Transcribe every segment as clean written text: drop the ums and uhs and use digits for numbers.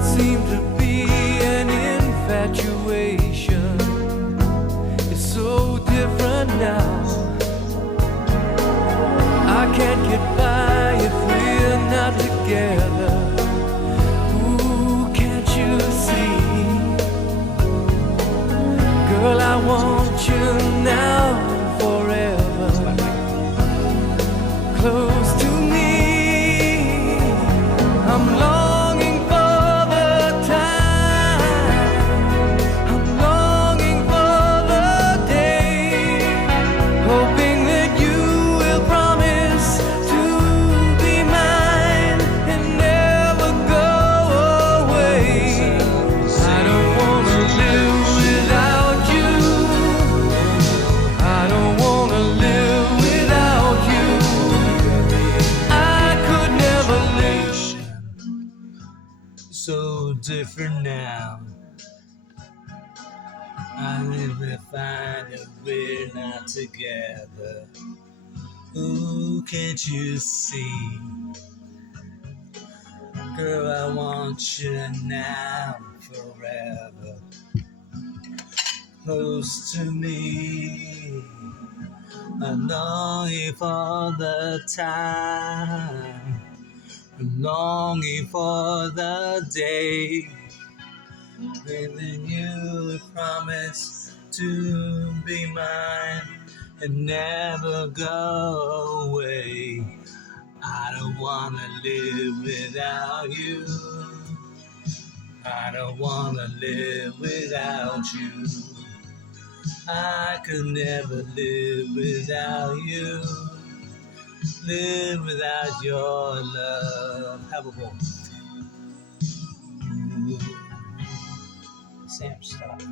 what seemed to be an infatuation is so different now. I can't get by if we're not together. Ooh, can't you see? Girl, I want you now and forever, close to me. I'm longing for the time, I'm longing for the day, hoping that you will promise to be mine and never go away. I don't wanna live without you, I don't wanna live without you, I could never live. So different now, I live to find that we're not together. Ooh, can't you see? Girl, I want you now forever, close to me. I'm longing for the time, I'm longing for the day when you promise to be mine and never go away. I don't wanna live without you, I don't wanna live without you, I could never live without you, live without your love. Have a ball. Sam, stop.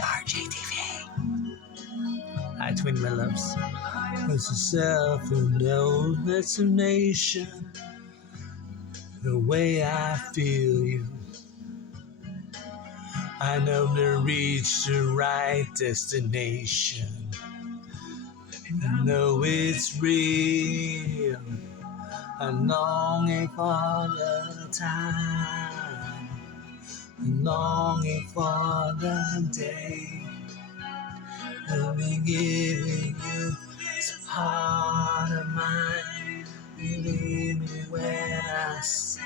RJTV. Hi, Twin My Loves. It's yourself who knows destination. The way I feel you, I know to reach the right destination. I know it's real. I'm longing for the time, I'm longing for the day. I'll be giving you some heart of mine. Believe me when I say